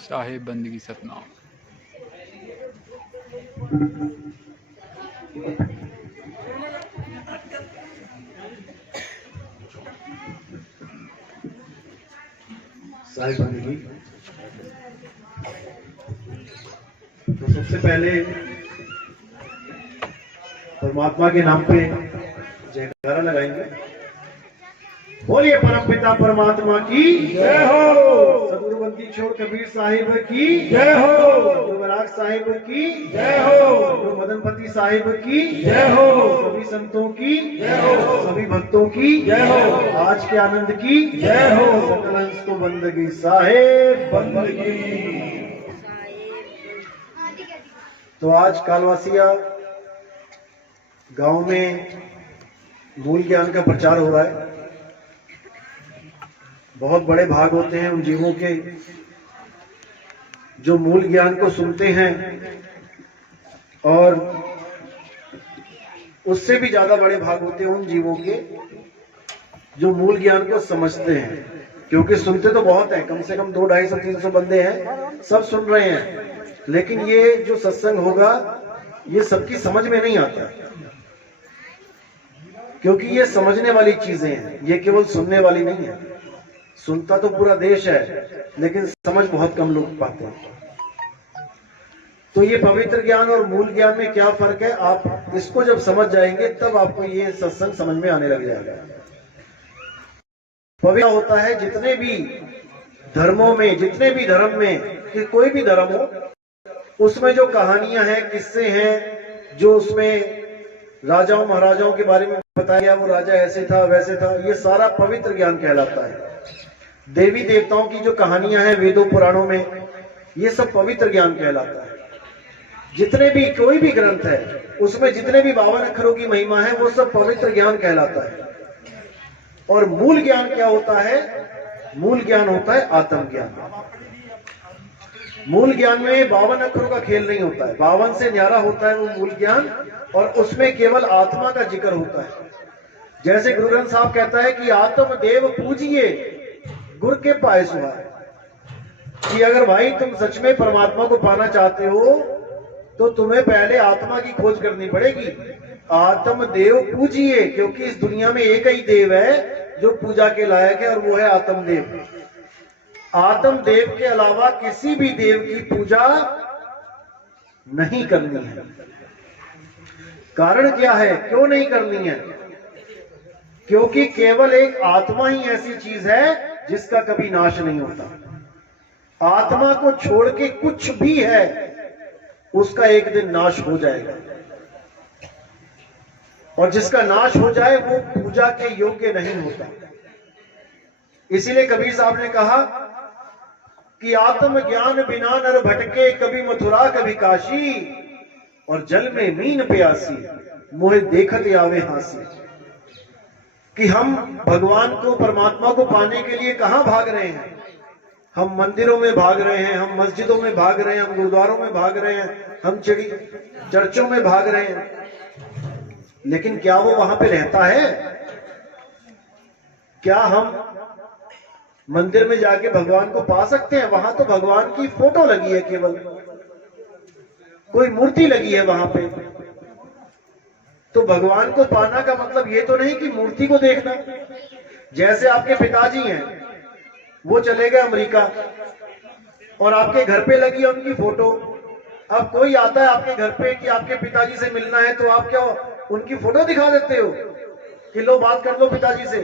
साहिब बंदगी सतनाम। साहिब बंदगी तो सबसे पहले परमात्मा के नाम पे जयकारा लगाएंगे। बोलिए परमपिता परमात्मा की जय हो। सदगुरुवंती छोड़ कबीर साहिब की जय हो। गुरुवराग साहिब की जय हो। गुरु मदनपति साहिब की जय हो। सभी संतों की जय हो। सभी भक्तों की जय हो। आज के आनंद की जय हो। सकल हंस को बंदगी साहिब बंदगी। तो आज कालवासिया गांव में मूल ज्ञान का प्रचार हो रहा है। बहुत बड़े भाग होते हैं उन जीवों के जो मूल ज्ञान को सुनते हैं और उससे भी ज्यादा बड़े भाग होते हैं उन जीवों के जो मूल ज्ञान को समझते हैं। क्योंकि सुनते तो बहुत हैं, कम से कम 200, 250, 300 बंदे हैं, सब सुन रहे हैं, लेकिन ये जो सत्संग होगा ये सबकी समझ में नहीं आता, क्योंकि ये समझने वाली चीजें हैं, ये केवल सुनने वाली नहीं है। सुनता तो पूरा देश है, लेकिन समझ बहुत कम लोग पाते हैं। तो ये पवित्र ज्ञान और मूल ज्ञान में क्या फर्क है, आप इसको जब समझ जाएंगे तब आपको ये सत्संग समझ में आने लग जाएगा। पवित्र होता है जितने भी धर्मों में, जितने भी धर्म में, कि कोई भी धर्म हो, उसमें जो कहानियां हैं, किस्से हैं, जो उसमें राजाओं महाराजाओं के बारे में बताया गया, वो राजा ऐसे था वैसे था, ये सारा पवित्र ज्ञान कहलाता है। देवी देवताओं की जो कहानियां हैं वेदों पुराणों में, ये सब पवित्र ज्ञान कहलाता है। जितने भी कोई भी ग्रंथ है उसमें जितने भी 52 अक्षरों की महिमा है वो सब पवित्र ज्ञान कहलाता है। और मूल ज्ञान क्या होता है? मूल ज्ञान होता है आत्मज्ञान। मूल ज्ञान में 52 अक्षरों का खेल नहीं होता है, 52 से न्यारा होता है वो मूल ज्ञान, और उसमें केवल आत्मा का जिक्र होता है। जैसे गुरु ग्रंथ साहब कहता है कि आत्म देव पूजिए गुर के पाए सुहाए, कि अगर भाई तुम सच में परमात्मा को पाना चाहते हो तो तुम्हें पहले आत्मा की खोज करनी पड़ेगी। आत्म देव पूजिए, क्योंकि इस दुनिया में एक ही देव है जो पूजा के लायक है, और वो है आत्मदेव। आत्मदेव के अलावा किसी भी देव की पूजा नहीं करनी है। कारण क्या है, क्यों नहीं करनी है? क्योंकि केवल एक आत्मा ही ऐसी चीज है जिसका कभी नाश नहीं होता। आत्मा को छोड़ के कुछ भी है उसका एक दिन नाश हो जाएगा, और जिसका नाश हो जाए वो पूजा के योग्य नहीं होता। इसीलिए कबीर साहब ने कहा कि आत्म ज्ञान बिना नर भटके, कभी मथुरा कभी काशी, और जल में मीन प्यासी, मोहे देखत आवे हासी। कि हम भगवान को, परमात्मा को पाने के लिए कहां भाग रहे हैं? हम मंदिरों में भाग रहे हैं, हम मस्जिदों में भाग रहे हैं, हम गुरुद्वारों में भाग रहे हैं, हम चर्चों में भाग रहे हैं, लेकिन क्या वो वहां पे रहता है? क्या हम मंदिर में जाके भगवान को पा सकते हैं? वहां तो भगवान की फोटो लगी है, केवल कोई मूर्ति लगी है वहां पे। तो भगवान को पाना का मतलब ये तो नहीं कि मूर्ति को देखना। जैसे आपके पिताजी हैं, वो चले गए अमेरिका और आपके घर पे लगी है उनकी फोटो। अब कोई आता है आपके घर पे कि आपके पिताजी से मिलना है, तो आप क्या उनकी फोटो दिखा देते हो कि लो बात कर लो पिताजी से?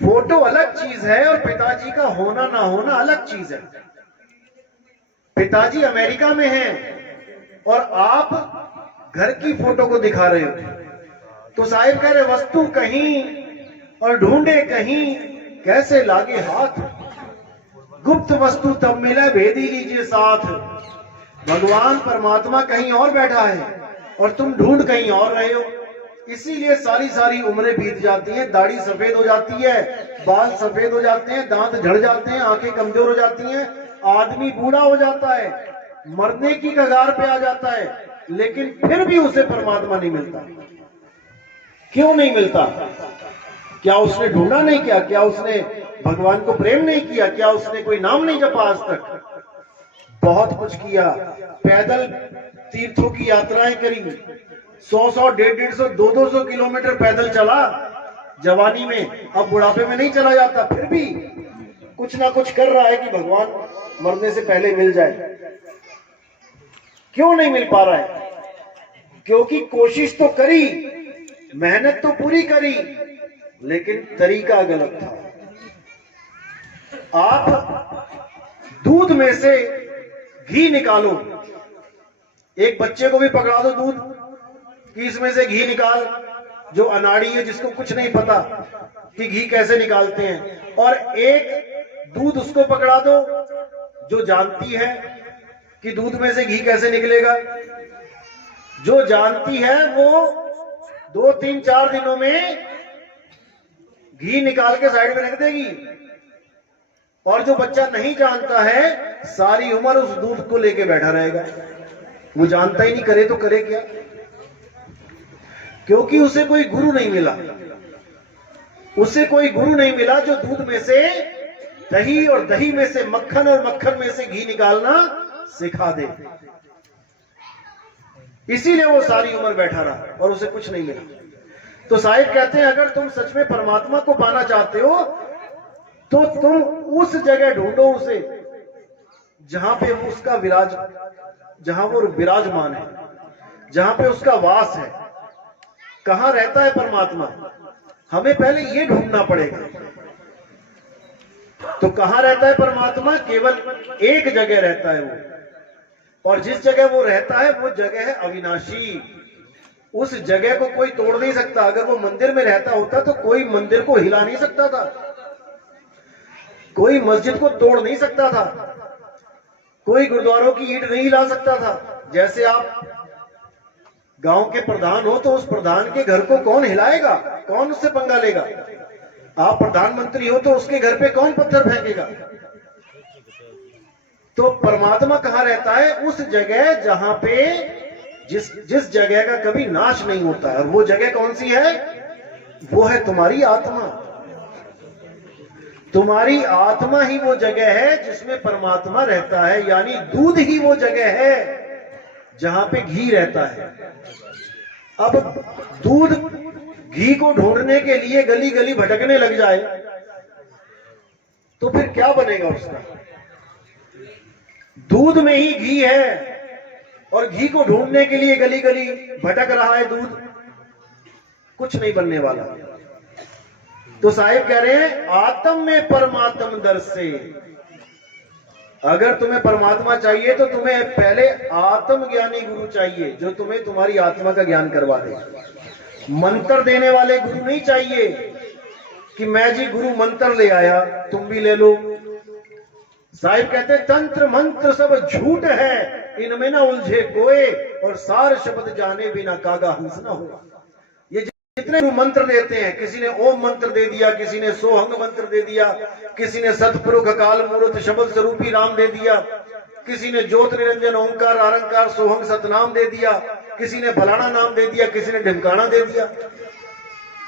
फोटो अलग चीज है और पिताजी का होना ना होना अलग चीज है। पिताजी अमेरिका में हैं और आप घर की फोटो को दिखा रहे हो, तो साहिब कह रहे वस्तु कहीं और ढूंढे कहीं, कैसे लागे हाथ, गुप्त वस्तु तब मिले भेदी लीजिए साथ। भगवान परमात्मा कहीं और बैठा है और तुम ढूंढ कहीं और रहे हो। इसीलिए सारी सारी उम्रें बीत जाती हैं, दाढ़ी सफेद हो जाती है, बाल सफेद हो जाते हैं, दांत झड़ जाते हैं, आंखें कमजोर हो जाती हैं, आदमी बूढ़ा हो जाता है, मरने की कगार पे आ जाता है, लेकिन फिर भी उसे परमात्मा नहीं मिलता। क्यों नहीं मिलता? क्या उसने ढूंढा नहीं? क्या उसने भगवान को प्रेम नहीं किया? क्या उसने कोई नाम नहीं जपा आज तक? बहुत कुछ किया, पैदल तीर्थों की यात्राएं करी, 100-100, 150-150, 200 किलोमीटर पैदल चला जवानी में। अब बुढ़ापे में नहीं चला जाता, फिर भी कुछ ना कुछ कर रहा है कि भगवान मरने से पहले मिल जाए। क्यों नहीं मिल पा रहा है? क्योंकि कोशिश तो करी, मेहनत तो पूरी करी, लेकिन तरीका गलत था। आप दूध में से घी निकालो, एक बच्चे को भी पकड़ा दो दूध कि इसमें से घी निकाल, जो अनाड़ी है, जिसको कुछ नहीं पता कि घी कैसे निकालते हैं, और एक दूध उसको पकड़ा दो जो जानती है कि दूध में से घी कैसे निकलेगा। जो जानती है वो 2-3-4 दिनों में घी निकाल के साइड में रख देगी, और जो बच्चा नहीं जानता है सारी उम्र उस दूध को लेके बैठा रहेगा। वो जानता ही नहीं, करे तो करे क्या? क्योंकि उसे कोई गुरु नहीं मिला। उसे कोई गुरु नहीं मिला जो दूध में से दही और दही में से मक्खन और मक्खन में से घी निकालना सिखा दे। इसीलिए वो सारी उम्र बैठा रहा और उसे कुछ नहीं मिला। तो साहिब कहते हैं, अगर तुम सच में परमात्मा को पाना चाहते हो तो तुम उस जगह ढूंढो उसे जहां पे उसका जहां वो विराजमान है, जहां पे उसका वास है। कहां रहता है परमात्मा? हमें पहले ये ढूंढना पड़ेगा। तो कहां रहता है परमात्मा? केवल एक जगह रहता है वो, और जिस जगह वो रहता है वो जगह है अविनाशी। उस जगह को कोई तोड़ नहीं सकता। अगर वो मंदिर में रहता होता तो कोई मंदिर को हिला नहीं सकता था, कोई मस्जिद को तोड़ नहीं सकता था, कोई गुरुद्वारों की ईंट नहीं हिला सकता था। जैसे आप गांव के प्रधान हो तो उस प्रधान के घर को कौन हिलाएगा? कौन उससे पंगा लेगा? आप प्रधानमंत्री हो तो उसके घर पे कौन पत्थर फेंकेगा? तो परमात्मा कहां रहता है? उस जगह जहां पे जिस जगह का कभी नाश नहीं होता है। और वो जगह कौन सी है? वो है तुम्हारी आत्मा। तुम्हारी आत्मा ही वो जगह है जिसमें परमात्मा रहता है। यानी दूध ही वो जगह है जहां पे घी रहता है। अब दूध घी को ढूंढने के लिए गली गली भटकने लग जाए तो फिर क्या बनेगा उसका? दूध में ही घी है और घी को ढूंढने के लिए गली गली भटक रहा है दूध, कुछ नहीं बनने वाला। तो साहिब कह रहे हैं, आत्म में परमात्म दर्शे। अगर तुम्हें परमात्मा चाहिए तो तुम्हें पहले आत्म ज्ञानी गुरु चाहिए जो तुम्हें तुम्हारी आत्मा का ज्ञान करवा दे। मंत्र देने वाले गुरु नहीं चाहिए कि मैं जी गुरु मंत्र ले आया तुम भी ले लो। साहिब कहते तंत्र मंत्र सब झूठ है, इनमें ना उलझे कोई, और सार शब्द जाने बिना कागा हंस ना हो। ये जितने मंत्र देते हैं, किसी ने ओम मंत्र दे दिया, किसी ने सोहंग मंत्र दे दिया, किसी ने सतपुरुष अकाल मूर्त शब्द स्वरूपी राम दे दिया, किसी ने ज्योत निरंजन ओंकार आरंकार सोहंग सतनाम दे दिया, किसी ने फलाना नाम दे दिया, किसी ने ढिमकाना दे दिया।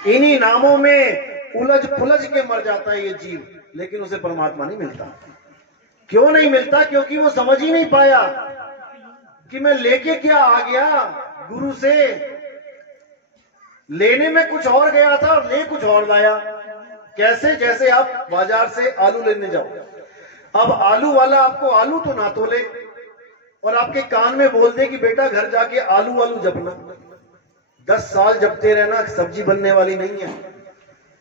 इन्हीं नामों में उलझ पुलझ के मर जाता है ये जीव, लेकिन उसे परमात्मा नहीं मिलता। क्यों नहीं मिलता? क्योंकि वो समझ ही नहीं पाया कि मैं लेके क्या आ गया गुरु से। लेने में कुछ और गया था और ले कुछ और लाया। कैसे? जैसे आप बाजार से आलू लेने जाओ, अब आलू वाला आपको आलू तो ना तोले और आपके कान में बोल दे कि बेटा घर जाके आलू आलू जपना। 10 साल जपते रहना, सब्जी बनने वाली नहीं है।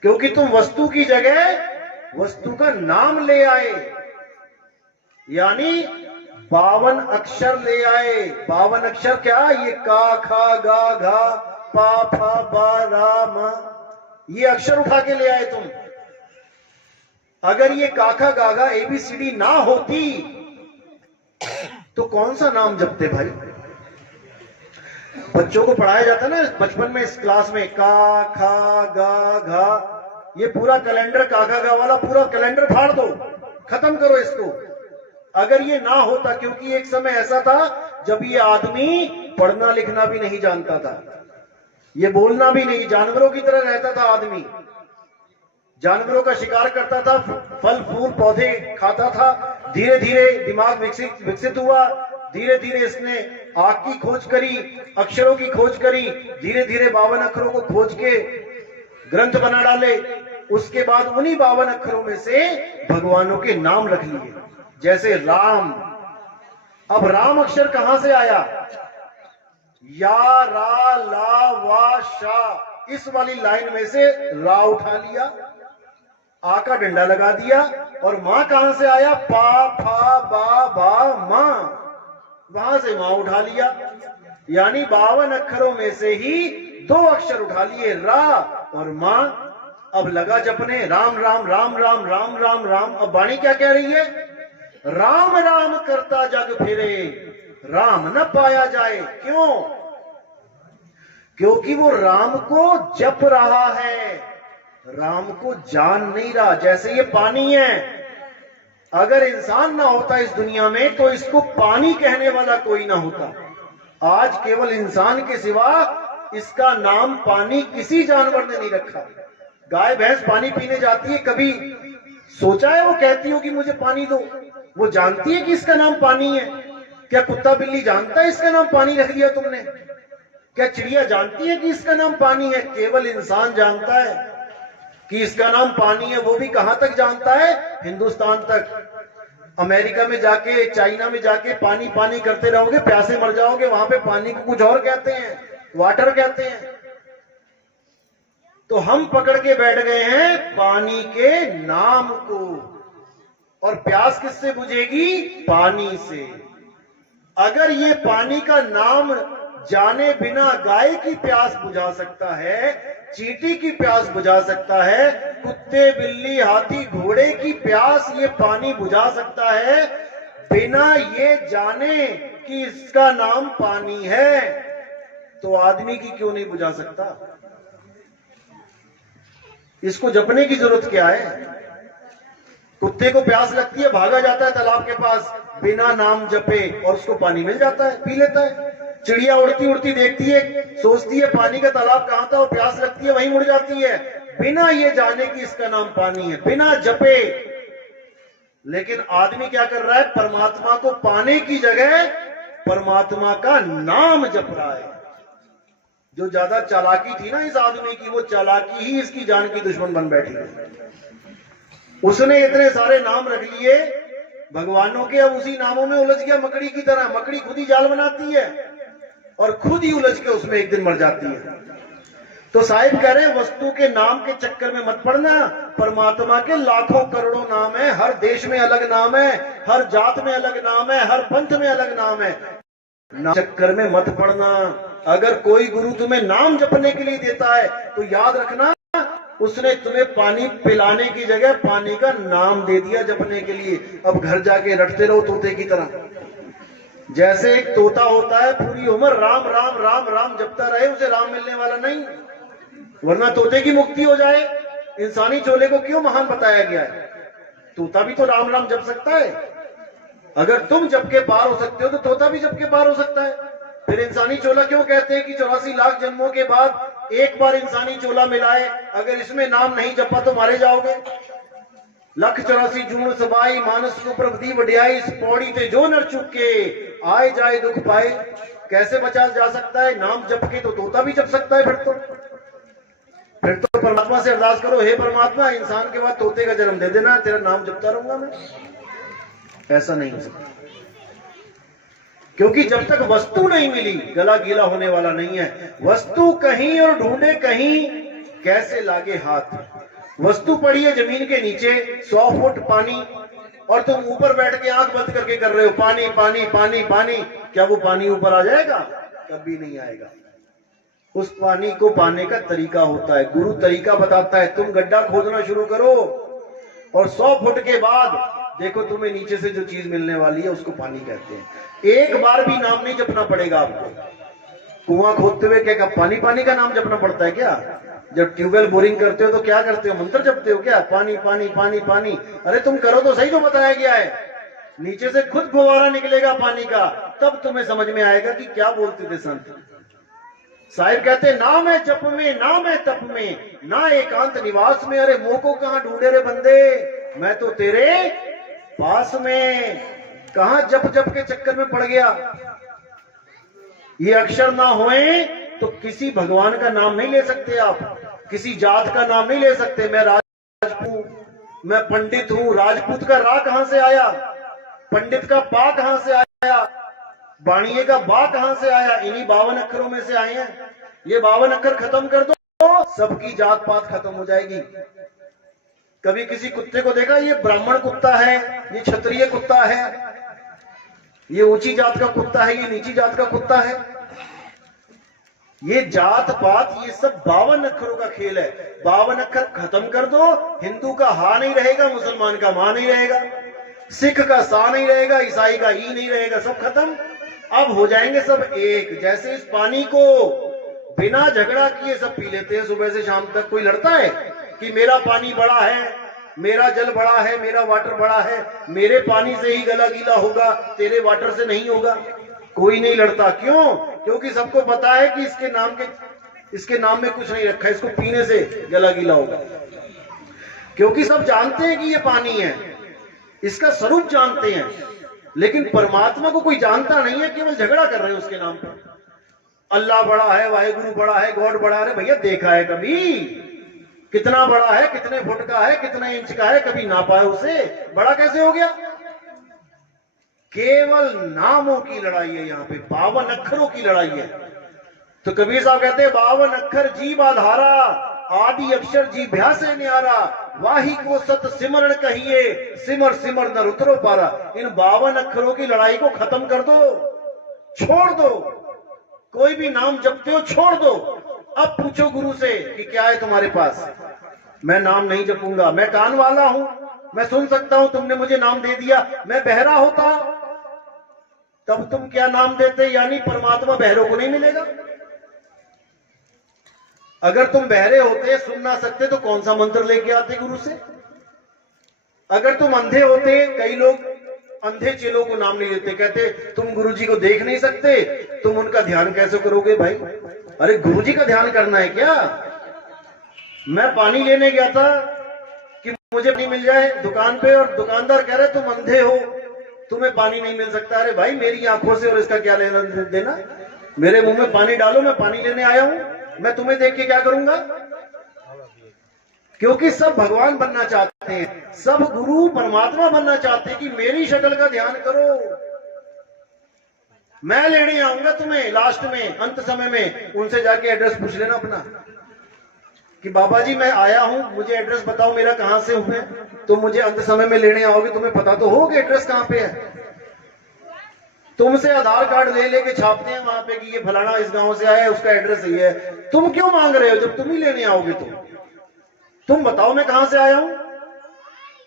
क्योंकि तुम वस्तु की जगह वस्तु का नाम ले आए, यानी 52 अक्षर ले आए। 52 अक्षर क्या? ये का खा गा घा पा फा बा रा मा, ये अक्षर उठा के ले आए तुम। अगर ये काखा गागा ABCD ना होती तो कौन सा नाम जपते भाई? बच्चों को पढ़ाया जाता ना बचपन में इस क्लास में, का खा गा घा, ये पूरा कैलेंडर काखा गा वाला पूरा कैलेंडर फाड़ दो, खत्म करो इसको। अगर ये ना होता, क्योंकि एक समय ऐसा था जब ये आदमी पढ़ना लिखना भी नहीं जानता था, ये बोलना भी नहीं, जानवरों की तरह रहता था आदमी। जानवरों का शिकार करता था, फल फूल पौधे खाता था। धीरे धीरे दिमाग विकसित हुआ, धीरे धीरे इसने आग की खोज करी, अक्षरों की खोज करी, धीरे धीरे 52 अक्षरों को खोज के ग्रंथ बना डाले। उसके बाद उन्हीं 52 अक्षरों में से भगवानों के नाम रख लिए, जैसे राम। अब राम अक्षर कहां से आया? या रा ला वा शा, इस वाली लाइन में से रा उठा लिया, आ का डंडा लगा दिया, और मां कहां से आया? पा फा बा बा मां, वहां से मां उठा लिया। यानी 52 अक्षरों में से ही 2 अक्षर उठा लिए, रा और मां। अब लगा जपने राम राम राम राम राम राम राम। अब वाणी क्या कह रही है? राम राम करता जग फिरे, राम न पाया जाए। क्यों? क्योंकि वो राम को जप रहा है, राम को जान नहीं रहा। जैसे ये पानी है, अगर इंसान ना होता इस दुनिया में तो इसको पानी कहने वाला कोई ना होता। आज केवल इंसान के सिवा इसका नाम पानी किसी जानवर ने नहीं रखा। गाय भैंस पानी पीने जाती है, कभी सोचा है वो कहती हो कि मुझे पानी दो? वो जानती है कि इसका नाम पानी है? क्या कुत्ता बिल्ली जानता है इसका नाम पानी रख दिया तुमने? क्या चिड़िया जानती है कि इसका नाम पानी है? केवल इंसान जानता है कि इसका नाम पानी है। वो भी कहां तक जानता है? हिंदुस्तान तक। अमेरिका में जाके, चाइना में जाके पानी पानी करते रहोगे, प्यासे मर जाओगे। वहां पे पानी को कुछ और कहते हैं, वाटर कहते हैं। तो हम पकड़ के बैठ गए हैं पानी के नाम को, और प्यास किससे बुझेगी? पानी से। अगर ये पानी का नाम जाने बिना गाय की प्यास बुझा सकता है, चींटी की प्यास बुझा सकता है, कुत्ते बिल्ली हाथी घोड़े की प्यास ये पानी बुझा सकता है, बिना ये जाने कि इसका नाम पानी है, तो आदमी की क्यों नहीं बुझा सकता? इसको जपने की जरूरत क्या है? कुत्ते को प्यास लगती है, भागा जाता है तालाब के पास, बिना नाम जपे, और उसको पानी मिल जाता है, पी लेता है। चिड़िया उड़ती उड़ती देखती है, सोचती है पानी का तालाब कहां था, और प्यास लगती है, वहीं मुड़ जाती है, बिना ये जाने कि इसका नाम पानी है, बिना जपे। लेकिन आदमी क्या कर रहा है? परमात्मा को पाने की जगह परमात्मा का नाम जप रहा है। जो ज्यादा चालाकी थी ना इस आदमी की, वो चालाकी ही इसकी जान की दुश्मन बन बैठी है। उसने इतने सारे नाम रख लिए भगवानों के, अब उसी नामों में उलझ गया मकड़ी की तरह। मकड़ी खुद ही जाल बनाती है और खुद ही उलझ के उसमें एक दिन मर जाती है। तो साहिब कह रहे हैं वस्तु के नाम के चक्कर में मत पड़ना। परमात्मा के लाखों करोड़ों नाम है, हर देश में अलग नाम है, हर जात में अलग नाम है, हर पंथ में अलग नाम है। चक्कर में मत पड़ना। अगर कोई गुरु तुम्हें नाम जपने के लिए देता है तो याद रखना, उसने तुम्हें पानी पिलाने की जगह पानी का नाम दे दिया जपने के लिए। अब घर जाके रटते रहो तोते की तरह। जैसे एक तोता होता है पूरी उम्र राम राम राम राम जपता रहे, उसे राम मिलने वाला नहीं, वरना तोते की मुक्ति हो जाए। इंसानी चोले को क्यों महान बताया गया है? तोता भी तो राम राम जप सकता है। अगर तुम जप के पार हो सकते हो तो तोता भी जप के पार हो सकता है। फिर इंसानी चोला क्यों कहते हैं कि 84 लाख जन्मों के बाद एक बार इंसानी चोला मिलाए, अगर इसमें नाम नहीं जपा तो मारे जाओगे। 184 जून सबाई मानस को प्रभदी वड्याई, इस पौड़ी ते जो नर चुके आए जाए दुख पाए। कैसे बचा जा सकता है? नाम जप के। तो तोता भी जप सकता है। फिर तो परमात्मा से अरदास करो, हे परमात्मा इंसान के बाद तोते का जन्म दे देना, तेरा नाम जपता रहूंगा मैं। ऐसा नहीं हो सकता, क्योंकि जब तक वस्तु नहीं मिली गला गीला होने वाला नहीं है। वस्तु कहीं और ढूंढे कहीं, कैसे लागे हाथ। वस्तु पड़ी है जमीन के नीचे 100 फुट पानी, और तुम ऊपर बैठ के आंख बंद करके कर रहे हो पानी पानी पानी पानी। क्या वो पानी ऊपर आ जाएगा? कभी नहीं आएगा। उस पानी को पाने का तरीका होता है, गुरु तरीका बताता है। तुम गड्ढा खोदना शुरू करो और 100 फुट के बाद देखो तुम्हें नीचे से जो चीज मिलने वाली है उसको पानी कहते हैं। एक बार भी नाम नहीं जपना पड़ेगा आपको। कुआं खोदते हुए क्या पानी पानी का नाम जपना पड़ता है क्या? जब ट्यूबवेल बोरिंग करते हो तो क्या करते हो? मंत्र जपते हो क्या? पानी पानी पानी पानी। अरे तुम करो तो सही जो बताया गया है। नीचे से खुद फुवारा निकलेगा पानी का, तब तुम्हें समझ में आएगा कि क्या बोलते थे संत। साहिब कहते ना मैं जप में, ना मैं तप में, ना एकांत निवास में। अरे मोह को कहां ढूंढे रे बंदे, मैं तो तेरे पास में। कहां जप जप के चक्कर में पड़ गया। ये अक्षर ना होए तो किसी भगवान का नाम नहीं ले सकते आप, किसी जात का नाम नहीं ले सकते। मैं राजपूत, मैं पंडित हूं। राजपूत का रा कहां से आया, पंडित का पा कहां से आया, बाणिये का बा कहां से आया? इन्हीं 52 अक्षरों में से आए हैं। ये 52 अक्षर खत्म कर दो, सबकी जात पात खत्म हो जाएगी। कभी किसी कुत्ते को देखा, ये ब्राह्मण कुत्ता है, ये क्षत्रिय कुत्ता है, ये ऊंची जात का कुत्ता है, ये नीची जात का कुत्ता है? ये जात पात, ये सब 52 अक्षरों का खेल है। 52 अक्षर खत्म कर दो, हिंदू का हा नहीं रहेगा, मुसलमान का मां नहीं रहेगा, सिख का सा नहीं रहेगा, ईसाई का ई नहीं रहेगा, सब खत्म। अब हो जाएंगे सब एक। जैसे इस पानी को बिना झगड़ा किए सब पी लेते हैं सुबह से शाम तक। कोई लड़ता है कि मेरा पानी बड़ा है, मेरा जल बड़ा है, मेरा वाटर बड़ा है, मेरे पानी से ही गला गीला होगा, तेरे वाटर से नहीं होगा? कोई नहीं लड़ता। क्यों? क्योंकि सबको पता है कि इसके नाम में कुछ नहीं रखा, इसको पीने से गला गीला होगा। क्योंकि सब जानते हैं कि ये पानी है, इसका स्वरूप जानते हैं। लेकिन परमात्मा को कोई जानता नहीं है, केवल झगड़ा कर रहे हैं उसके नाम पर। अल्लाह बड़ा है, वाहेगुरु बड़ा है, गॉड बड़ा है। भैया देखा है कभी कितना बड़ा है, कितने फुट का है, कितने इंच का है? कभी नापा है उसे? बड़ा कैसे हो गया? केवल नामों की लड़ाई है यहाँ पे, 52 अक्षरों की लड़ाई है। तो कबीर साहब कहते हैं 52 अक्षर जीव आधारा, आदि अक्षर जी भ्या से न्यारा, वाही को सत सिमरण कहिए, सिमर सिमर न उतरो पारा। इन 52 अक्षरों की लड़ाई को खत्म कर दो, छोड़ दो। कोई भी नाम जपते हो छोड़ दो। अब पूछो गुरु से कि क्या है तुम्हारे पास? मैं नाम नहीं जपूंगा, मैं कान वाला हूं, मैं सुन सकता हूं, तुमने मुझे नाम दे दिया। मैं बहरा होता तब तुम क्या नाम देते? यानी परमात्मा बहरों को नहीं मिलेगा। अगर तुम बहरे होते, सुन ना सकते, तो कौन सा मंत्र लेके आते गुरु से? अगर तुम अंधे होते, कई लोग अंधे चेलों को नाम नहीं लेते, कहते तुम गुरुजी को देख नहीं सकते, तुम उनका ध्यान कैसे करोगे भाई? अरे गुरुजी का ध्यान करना है क्या? मैं पानी लेने गया था कि मुझे पानी मिल जाए दुकान पे, और दुकानदार कह रहे तुम अंधे हो, तुम्हें पानी नहीं मिल सकता। अरे भाई मेरी आंखों से और इसका क्या लेना देना? मेरे मुंह में पानी डालो, मैं पानी लेने आया हूं, मैं तुम्हें देख के क्या करूंगा? क्योंकि सब भगवान बनना चाहते हैं, सब गुरु परमात्मा बनना चाहते हैं कि मेरी शक्ल का ध्यान करो। मैं लेने आऊंगा तुम्हें लास्ट में, अंत समय में। उनसे जाके एड्रेस पूछ लेना अपना कि बाबा जी मैं आया हूं, मुझे एड्रेस बताओ मेरा कहां से हुए। तुम मुझे अंत समय में लेने आओगे, तुम्हें पता तो हो कि एड्रेस कहां पे है। तुमसे आधार कार्ड ले लेके छापते हैं वहां पे कि ये फलाना इस गांव से आया है, उसका एड्रेस यही है। तुम क्यों मांग रहे हो जब तुम ही लेने आओगे? तुम बताओ मैं कहां से आया हूं।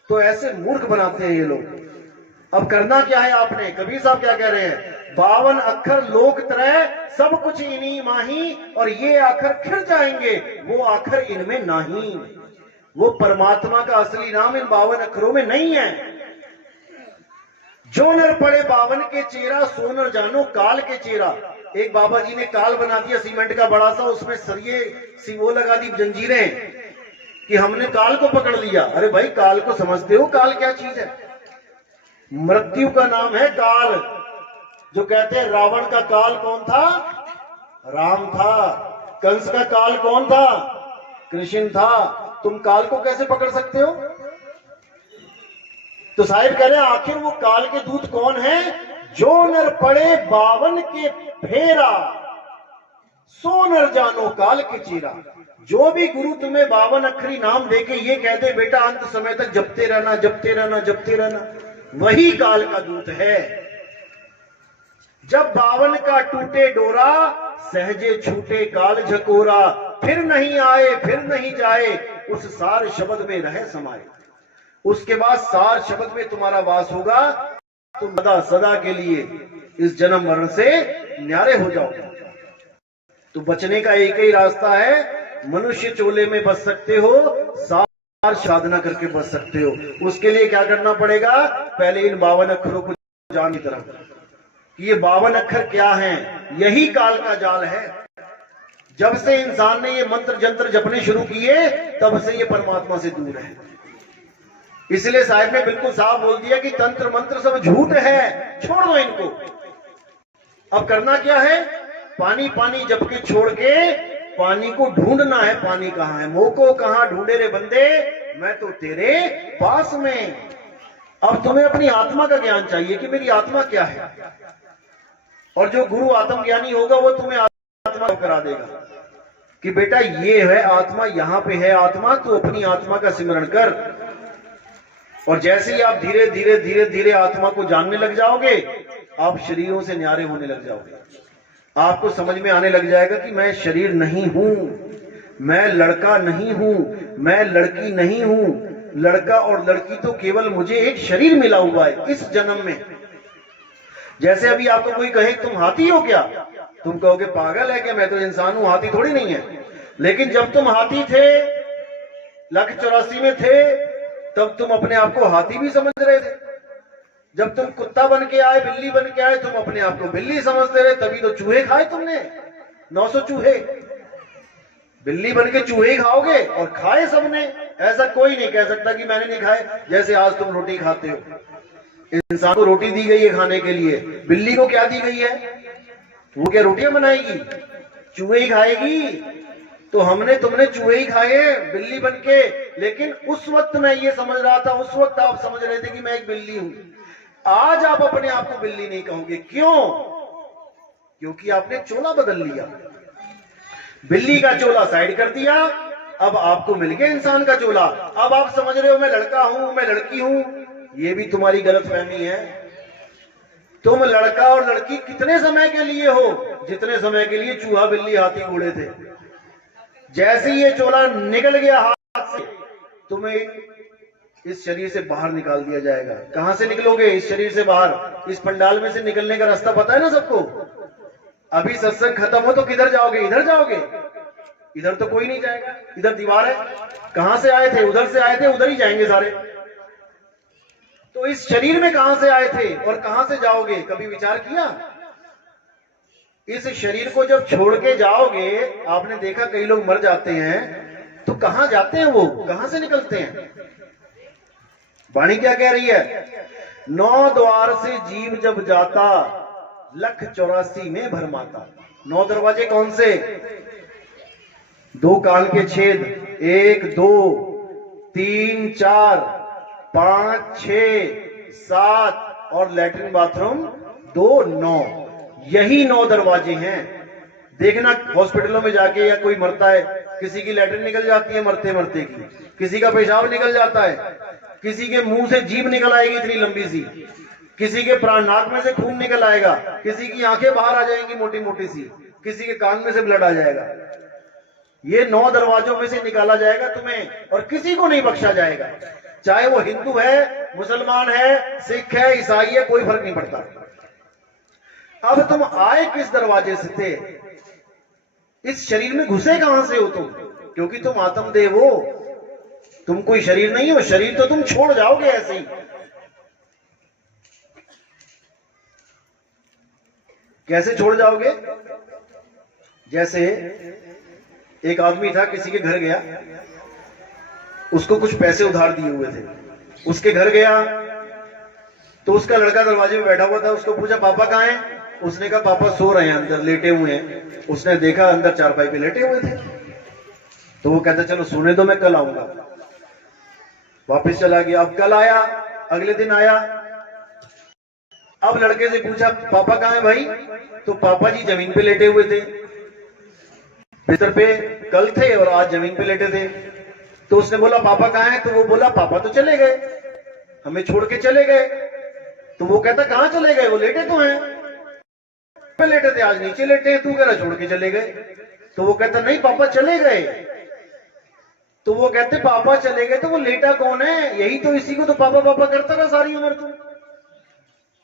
तो ऐसे मूर्ख बनाते हैं ये लोग। अब करना क्या है आपने? कबीर साहब क्या कह रहे हैं? 52 अक्षर लोक त्रय, सब कुछ इन्हीं माही, और ये आखर खिर जाएंगे, वो आखर इनमें नहीं। वो परमात्मा का असली नाम इन 52 अक्षरों में नहीं है। जो नर पड़े 52 के चेहरा, सो नर जानो काल के चेहरा। एक बाबा जी ने काल बना दिया सीमेंट का बड़ा सा, उसमें सरिये सी वो लगा दी, जंजीरें, कि हमने काल को पकड़ लिया। अरे भाई काल को समझते हो? काल क्या चीज है? मृत्यु का नाम है काल। जो कहते हैं रावण का काल कौन था? राम था। कंस का काल कौन था? कृष्ण था। तुम काल को कैसे पकड़ सकते हो? तो साहिब कह रहे हैं आखिर वो काल के दूत कौन है? जो नर पड़े 52 के फेरा, सो नर जानो काल के चेरा। जो भी गुरु तुम्हें 52 अक्षरी नाम देके ये कह दे बेटा अंत समय तक जपते रहना, जपते रहना, जपते रहना, वही काल का दूत है। जब 52 का टूटे डोरा, सहजे छूटे काल झकोरा। फिर नहीं आए फिर नहीं जाए, उस सार शब्द में रहे समाये। उसके बाद सार शब्द में तुम्हारा वास होगा, तुम सदा सदा के लिए इस जन्म मरण से न्यारे हो जाओगे। तो बचने का एक ही रास्ता है, मनुष्य चोले में बच सकते हो, सार साधना करके बच सकते हो। उसके लिए क्या करना पड़ेगा? पहले इन 52 अक्षरों को जान की तरफ, ये 52 अक्षर क्या हैं? यही काल का जाल है। जब से इंसान ने ये मंत्र जंत्र जपने शुरू किए तब से ये परमात्मा से दूर है। इसलिए साहब ने बिल्कुल साफ बोल दिया कि तंत्र मंत्र सब झूठ है, छोड़ दो इनको। अब करना क्या है? पानी पानी जप के छोड़ के पानी को ढूंढना है। पानी कहां है? मोह को कहां ढूंढे रे बंदे, मैं तो तेरे पास में। अब तुम्हें अपनी आत्मा का ज्ञान चाहिए कि मेरी आत्मा क्या है, और जो गुरु आत्मज्ञानी होगा वो तुम्हें आत्मा करा देगा कि बेटा ये है आत्मा, यहां पे है आत्मा, तो अपनी आत्मा का सिमरण कर। और जैसे ही आप धीरे धीरे धीरे धीरे आत्मा को जानने लग जाओगे, आप शरीरों से न्यारे होने लग जाओगे। आपको समझ में आने लग जाएगा कि मैं शरीर नहीं हूं, मैं लड़का नहीं हूं, मैं लड़की नहीं हूं। लड़का और लड़की तो केवल मुझे एक शरीर मिला हुआ है इस जन्म में। जैसे अभी आपको कोई कहे तुम हाथी हो क्या, तुम कहोगे पागल है क्या, मैं तो इंसान हूं, हाथी थोड़ी नहीं है। लेकिन जब तुम हाथी थे, 184 में थे, तब तुम अपने आप को हाथी भी समझ रहे थे। जब तुम कुत्ता बन के आए, बिल्ली बन के आए, तुम अपने आप को बिल्ली समझते रहे, तभी तो चूहे खाए तुमने, 900 चूहे। बिल्ली बन के चूहे ही खाओगे, और खाए सबने। ऐसा कोई नहीं कह सकता कि मैंने नहीं खाए। जैसे आज तुम रोटी खाते हो, इंसान को रोटी दी गई है खाने के लिए, बिल्ली को क्या दी गई है? वो क्या रोटियां बनाएगी? चूहे ही खाएगी। तो हमने तुमने चूहे ही खाए बिल्ली बन के। लेकिन उस वक्त मैं ये समझ रहा था, उस वक्त आप समझ रहे थे कि मैं एक बिल्ली हूं। आज आप अपने आप को बिल्ली नहीं कहोगे। क्यों? क्योंकि आपने चोला बदल लिया। बिल्ली का चोला साइड कर दिया, अब आपको मिल गया इंसान का चोला। अब आप समझ रहे हो मैं लड़का हूं, मैं लड़की हूं। ये भी तुम्हारी गलतफहमी है। तुम लड़का और लड़की कितने समय के लिए हो? जितने समय के लिए चूहा बिल्ली हाथी घोड़े थे। जैसे ये चोला निकल गया हाथ से, तुम्हें इस शरीर से बाहर निकाल दिया जाएगा। कहां से निकलोगे इस शरीर से बाहर? इस पंडाल में से निकलने का रास्ता पता है ना सबको? अभी सत्संग खत्म हो तो किधर जाओगे? इधर जाओगे? इधर तो कोई नहीं जाएगा, इधर दीवार है। कहां से आए थे? उधर से आए थे, उधर ही जाएंगे सारे। तो इस शरीर में कहां से आए थे और कहां से जाओगे? कभी विचार किया? इस शरीर को जब छोड़ के जाओगे, आपने देखा कई लोग मर जाते हैं तो कहां जाते हैं? वो कहां से निकलते हैं? वाणी क्या कह रही है? 9 द्वार से जीव जब जाता, 184 में भरमाता। 9 दरवाजे कौन से? 2 कान के छेद, 1 2 3 4 5 6 7 और लैट्रिन बाथरूम 2 9। यही 9 दरवाजे हैं। देखना हॉस्पिटलों में जाके, या कोई मरता है, किसी की लैट्रिन निकल जाती है मरते मरते की, किसी का पेशाब निकल जाता है, किसी के मुंह से जीभ निकल आएगी इतनी लंबी सी, किसी के प्राण नाक में से खून निकल आएगा, किसी की आंखें बाहर आ जाएंगी मोटी मोटी सी, किसी के कान में से ब्लड आ जाएगा। ये 9 दरवाजों में से निकाला जाएगा तुम्हें, और किसी को नहीं बख्शा जाएगा। चाहे वो हिंदू है, मुसलमान है, सिख है, ईसाई है, कोई फर्क नहीं पड़ता। अब तुम आए किस दरवाजे से थे? इस शरीर में घुसे कहां से हो तुम? क्योंकि तुम आत्मदेव हो, तुम कोई शरीर नहीं हो। शरीर तो तुम छोड़ जाओगे ऐसे ही। कैसे छोड़ जाओगे? जैसे एक आदमी था, किसी के घर गया, उसको कुछ पैसे उधार दिए हुए थे। उसके घर गया तो उसका लड़का दरवाजे में बैठा हुआ था। उसको पूछा पापा कहाँ हैं? उसने कहा पापा सो रहे हैं अंदर, लेटे हुए हैं। उसने देखा अंदर चारपाई पे लेटे हुए थे। तो वो कहता चलो सोने दो, मैं कल आऊंगा। वापस चला गया। अब कल आया, अगले दिन आया। अब लड़के से पूछा पापा कहाँ है भाई? तो पापा जी जमीन पे लेटे हुए थे, बिस्तर पे कल थे और आज जमीन पे लेटे थे। तो उसने बोला पापा कहाँ है? तो वो बोला पापा तो चले गए, हमें छोड़ के चले गए। तो वो कहता कहाँ चले गए? वो लेटे तो हैं, पे लेटे थे, आज नीचे लेटे हैं, तू कह रहा छोड़ के चले गए। तो वो कहता नहीं पापा चले गए। तो वो कहते पापा चले गए तो वो लेटा कौन है? यही तो, इसी को तो पापा पापा करता रहा सारी उम्र। तू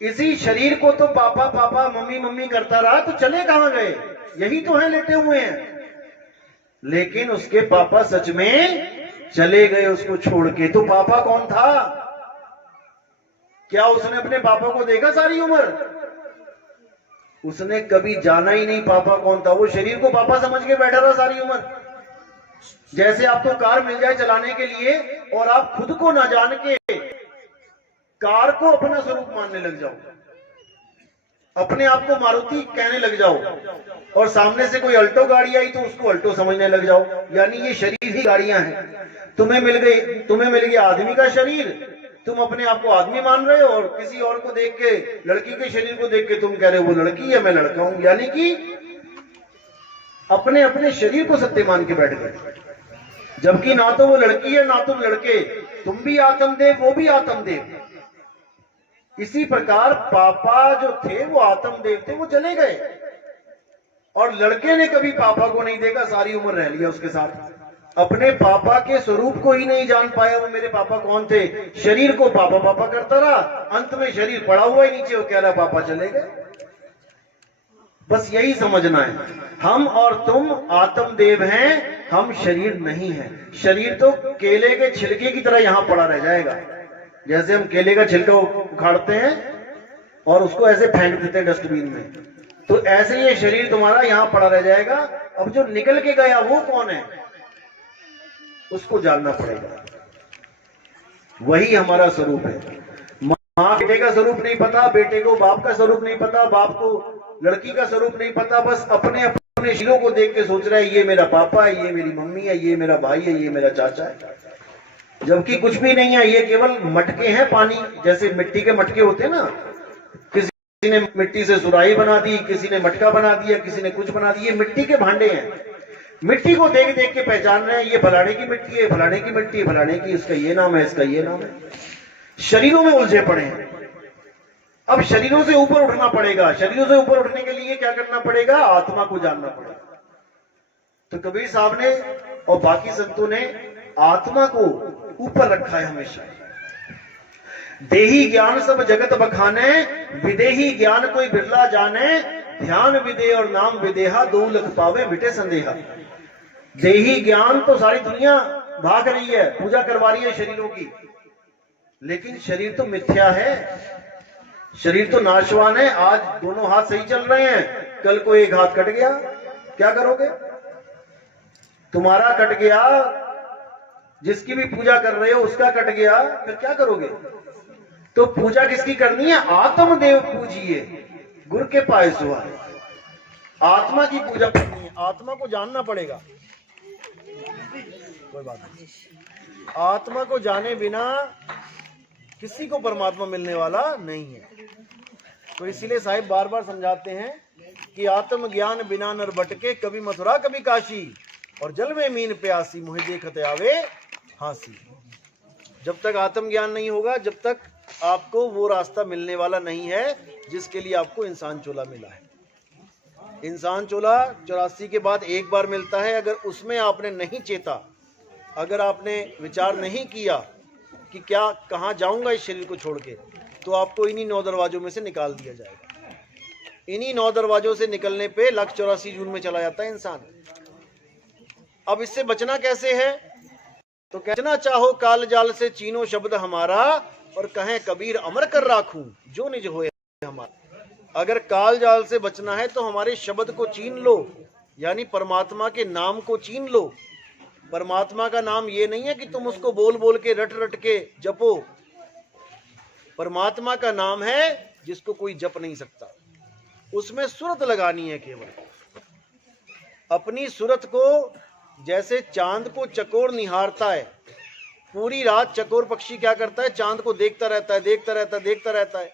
इसी शरीर को तो पापा पापा मम्मी मम्मी करता रहा, तो चले कहां गए? यही तो है, लेटे हुए हैं। लेकिन उसके पापा सच में चले गए उसको छोड़ के। तो पापा कौन था? क्या उसने अपने पापा को देखा सारी उम्र? उसने कभी जाना ही नहीं पापा कौन था। वो शरीर को पापा समझ के बैठा रहा सारी उम्र। जैसे आपको कार मिल जाए चलाने के लिए और आप खुद को ना जान के कार को अपना स्वरूप मानने लग जाओ, अपने आप को मारुति कहने लग जाओ, और सामने से कोई अल्टो गाड़ी आई तो उसको अल्टो समझने लग जाओ, यानी ये शरीर ही गाड़ियां हैं। तुम्हें मिल गया आदमी का शरीर, तुम अपने आप को आदमी मान रहे हो, और किसी और को देख के, लड़की के शरीर को देख के तुम कह रहे हो वो लड़की है मैं लड़का हूं, यानी कि अपने अपने शरीर को सत्य मान के बैठ गए। जबकि ना तो वो लड़की है ना तुम लड़के, तुम भी आत्मदेव वो भी आत्मदेव। इसी प्रकार पापा जो थे वो आत्मदेव थे, वो चले गए, और लड़के ने कभी पापा को नहीं देखा, सारी उम्र रह लिया उसके साथ, अपने पापा के स्वरूप को ही नहीं जान पाया वो मेरे पापा कौन थे। शरीर को पापा पापा करता रहा, अंत में शरीर पड़ा हुआ ही नीचे, वो कह रहा पापा चले गए। बस यही समझना है, हम और तुम आत्मदेव हैं, हम शरीर नहीं है। शरीर तो केले के छिलके की तरह यहां पड़ा रह जाएगा। जैसे हम केले का छिलका उखाड़ते हैं और उसको ऐसे फेंक देते हैं डस्टबिन में, तो ऐसे ये शरीर तुम्हारा यहां पड़ा रह जाएगा। अब जो निकल के गया वो कौन है, उसको जानना पड़ेगा। वही हमारा स्वरूप है। माँ बेटे का स्वरूप नहीं पता, बेटे को बाप का स्वरूप नहीं पता, बाप को लड़की का स्वरूप नहीं पता, बस अपने अपने शरीरों को देख के सोच रहा है ये मेरा पापा है, ये मेरी मम्मी है, ये मेरा भाई है, ये मेरा चाचा है, जबकि कुछ भी नहीं है। ये केवल मटके हैं पानी, जैसे मिट्टी के मटके होते हैं ना, किसी ने मिट्टी से सुराही बना दी, किसी ने मटका बना दिया, किसी ने कुछ बना दिया, मिट्टी के भांडे हैं। मिट्टी को देख देख के पहचान रहे हैं, ये फलाने की मिट्टी है, फलाने की मिट्टी है, फलाने की, इसका ये नाम है, इसका ये नाम है। शरीरों में उलझे पड़े हैं। अब शरीरों से ऊपर उठना पड़ेगा। शरीरों से ऊपर उठने के लिए क्या करना पड़ेगा, आत्मा को जानना पड़ेगा। तो कबीर साहब ने और बाकी संतों ने आत्मा को ऊपर रखा है हमेशा। देही ज्ञान सब जगत बखाने, विदेही ज्ञान कोई बिरला जाने, ध्यान विदे और नाम विदेहा, दो लख पावे मिटे संदेहा। देही ज्ञान तो सारी दुनिया भाग रही है, पूजा करवा रही है शरीरों की, लेकिन शरीर तो मिथ्या है, शरीर तो नाशवान है। आज दोनों हाथ सही चल रहे हैं, कल को एक हाथ कट गया, क्या करोगे? तुम्हारा कट गया, जिसकी भी पूजा कर रहे हो उसका कट गया, फिर क्या करोगे? तो पूजा किसकी करनी है? आत्मदेव पूजिए, गुरु के पाए सुहा। आत्मा की पूजा करनी है, आत्मा को जानना पड़ेगा। कोई बात नहीं, आत्मा को जाने बिना किसी को परमात्मा मिलने वाला नहीं है। तो इसीलिए साहिब बार बार समझाते हैं कि आत्म ज्ञान बिना नर भटके, कभी मथुरा कभी काशी, और जल में मीन प्यासी, मुझे देखते आवे हांसी। जब तक आत्म ज्ञान नहीं होगा, जब तक आपको वो रास्ता मिलने वाला नहीं है जिसके लिए आपको इंसान चोला मिला है। इंसान चोला 84 के बाद एक बार मिलता है। अगर उसमें आपने नहीं चेता, अगर आपने विचार नहीं किया कि क्या कहाँ जाऊंगा इस शरीर को छोड़ के, तो आपको इन्हीं 9 दरवाजों में से निकाल दिया जाएगा। इन्हीं 9 दरवाजों से निकलने पे 184 जून में चला जाता है इंसान। अब इससे बचना कैसे है? तो कहना चाहो काल जाल से चीनो शब्द हमारा, और कहें कबीर अमर कर राखूं जो निज होए हमारा। अगर काल जाल से बचना है तो हमारे शब्द को चीन लो, यानी परमात्मा के नाम को चीन लो। परमात्मा का नाम ये नहीं है कि तुम उसको बोल बोल के रट रट के जपो। परमात्मा का नाम है जिसको कोई जप नहीं सकता, उसमें सुरत लगानी है केवल। अपनी सुरत को, जैसे चांद को चकोर निहारता है, पूरी रात चकोर पक्षी क्या करता है, चांद को देखता रहता है, देखता रहता है, देखता रहता है,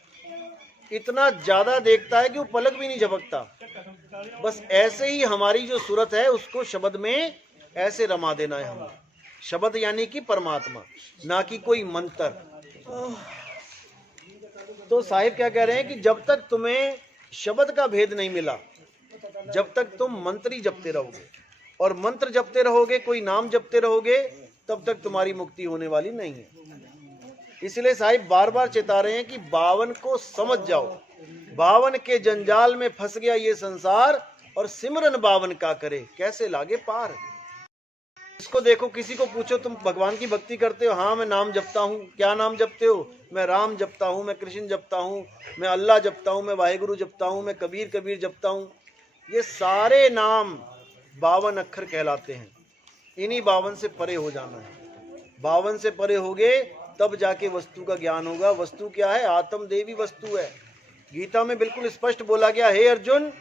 इतना ज्यादा देखता है कि वो पलक भी नहीं झपकता। बस ऐसे ही हमारी जो सूरत है उसको शब्द में ऐसे रमा देना है हमें। शब्द यानी कि परमात्मा, ना कि कोई मंत्र। तो साहिब क्या कह रहे हैं कि जब तक तुम्हें शब्द का भेद नहीं मिला, जब तक तुम मंत्र ही जपते रहोगे, और मंत्र जपते रहोगे, कोई नाम जपते रहोगे, तब तक तुम्हारी मुक्ति होने वाली नहीं है। इसलिए साहिब बार बार चेता रहे हैं कि 52 को समझ जाओ। 52 के जंजाल में फंस गया ये संसार, और सिमरन 52 का करे कैसे लागे पार। इसको देखो, किसी को पूछो तुम भगवान की भक्ति करते हो? हाँ मैं नाम जपता हूँ। क्या नाम जपते हो? मैं राम जपता हूँ, मैं कृष्ण जपता हूँ, मैं अल्लाह जपता हूँ, मैं वाहेगुरु जपता हूँ, मैं कबीर कबीर जपता हूँ। ये सारे नाम 52 अक्षर कहलाते हैं। इन्हीं 52 से परे हो जाना है। 52 से परे होगे तब जाके वस्तु का ज्ञान होगा। वस्तु क्या है? आत्म देवी वस्तु है। गीता में बिल्कुल स्पष्ट बोला गया, हे अर्जुन